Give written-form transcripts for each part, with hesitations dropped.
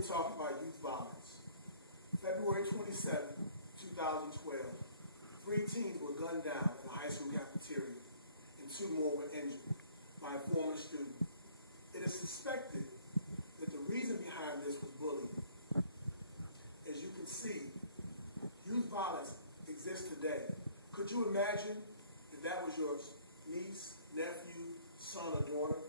we talk about youth violence. February 27, 2012, 3 teens were gunned down in a high school cafeteria, and 2 more were injured by a former student. It is suspected that the reason behind this was bullying. As you can see, youth violence exists today. Could you imagine if that was your niece, nephew, son, or daughter?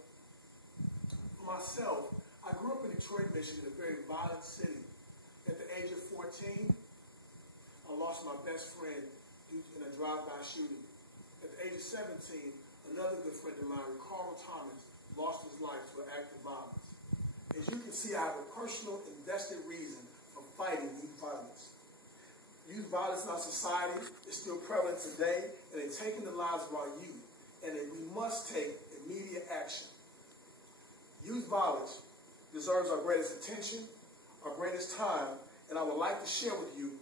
For myself, I grew up in Detroit, Michigan, a very violent city. At the age of 14, I lost my best friend in a drive-by shooting. At the age of 17, another good friend of mine, Carl Thomas, lost his life to an act of violence. As you can see, I have a personal invested reason for fighting youth violence. Youth violence in our society is still prevalent today, and it's taking the lives of our youth, and we must take immediate action. Youth violence deserves our greatest attention, our greatest time, and I would like to share with you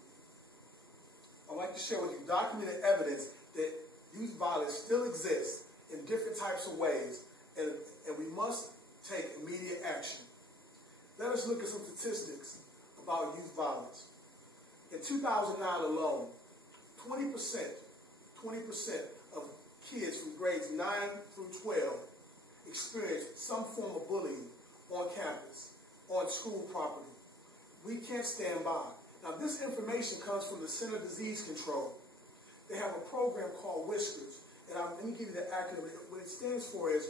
documented evidence that youth violence still exists in different types of ways, and we must take immediate action. Let us look at some statistics about youth violence. In 2009 alone, 20% of kids from grades 9 through 12 experienced some form of bullying on campus, on school property. We can't stand by. Now, this information comes from the Center for Disease Control. They have a program called Whiskers, and let me give you the acronym. What it stands for is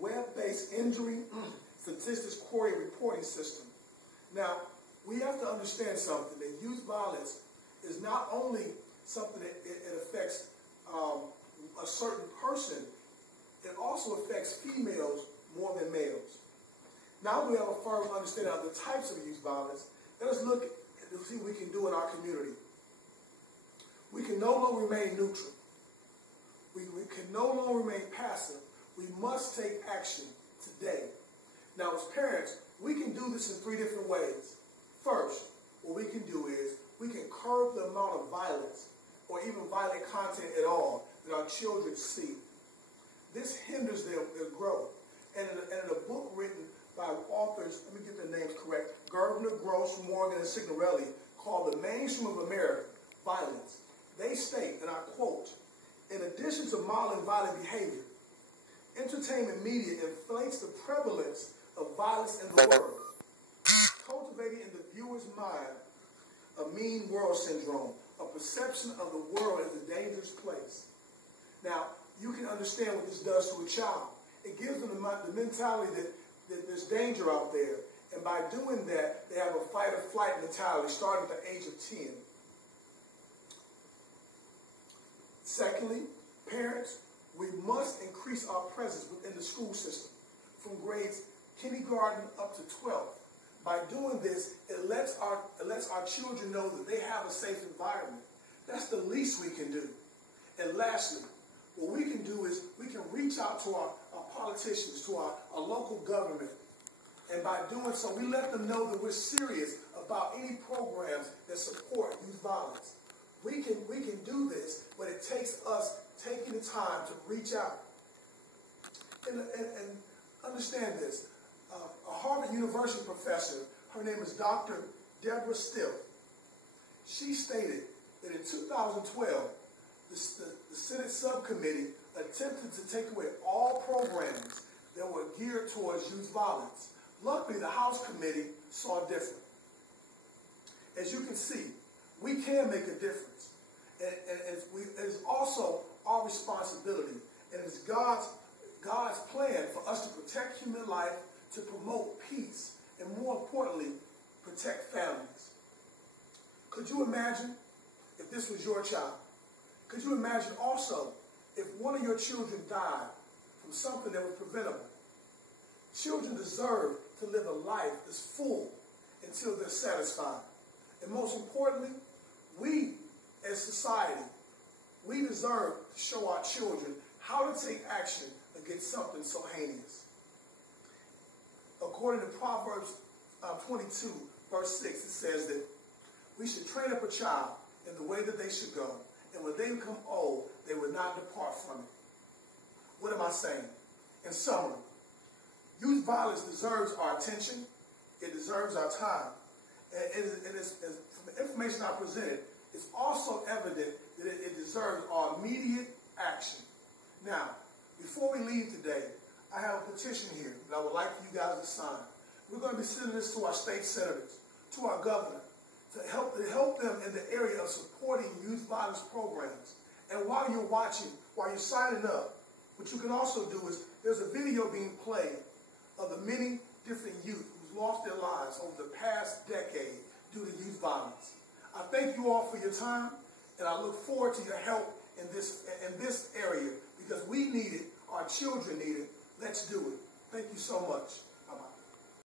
Web-Based Injury Statistics Query Reporting System. Now, we have to understand something, that youth violence is not only something that it affects a certain person, it also affects females more than males. Now we have a firm understanding of the types of youth violence. Let us look to see what we can do in our community. We can no longer remain neutral. We can no longer remain passive. We must take action today. Now, as parents, we can do this in 3 different ways. First, what we can do is we can curb the amount of violence or even violent content at all that our children see. This hinders their growth. And in a book written by authors, let me get their names correct, Gerbner, Gross, Morgan, and Signorelli, called The Mainstream of American Violence, they state, and I quote, "In addition to modeling violent behavior, entertainment media inflates the prevalence of violence in the world, cultivating in the viewer's mind a mean world syndrome, a perception of the world as a dangerous place." Now, you can understand what this does to a child. It gives them the mentality that there's danger out there. And by doing that, they have a fight or flight mentality starting at the age of 10. Secondly, parents, we must increase our presence within the school system from grades kindergarten up to 12th. By doing this, it lets our children know that they have a safe environment. That's the least we can do. And lastly, what we can do is we can reach out to our politicians, to our local government, and by doing so, we let them know that we're serious about any programs that support youth violence. We can do this, but it takes us taking the time to reach out. And understand this. A Harvard University professor, her name is Dr. Deborah Still. She stated that in 2012, the Senate subcommittee attempted to take away all programs that were geared towards youth violence. Luckily, the House committee saw different. As you can see, we can make a difference. And it is also our responsibility. And it is God's plan for us to protect human life, to promote peace, and more importantly, protect families. Could you imagine if this was your child? Could you imagine also if one of your children died from something that was preventable? Children deserve to live a life that's full until they're satisfied. And most importantly, we as society, we deserve to show our children how to take action against something so heinous. According to Proverbs 22, verse 6, it says that we should train up a child in the way that they should go, and when they become old, they will not depart from it. What am I saying? In summary, Youth violence deserves our attention. It deserves our time. And from the information I presented, it's also evident that it deserves our immediate action. Now, before we leave today, I have a petition here that I would like for you guys to sign. We're going to be sending this to our state senators, to our governor, to help them in the area of supporting youth violence programs. And while you're watching, while you're signing up, what you can also do is, there's a video being played of the many different youth who've lost their lives over the past decade due to youth violence. I thank you all for your time, and I look forward to your help in this area, because we need it, our children need it. Let's do it. Thank you so much.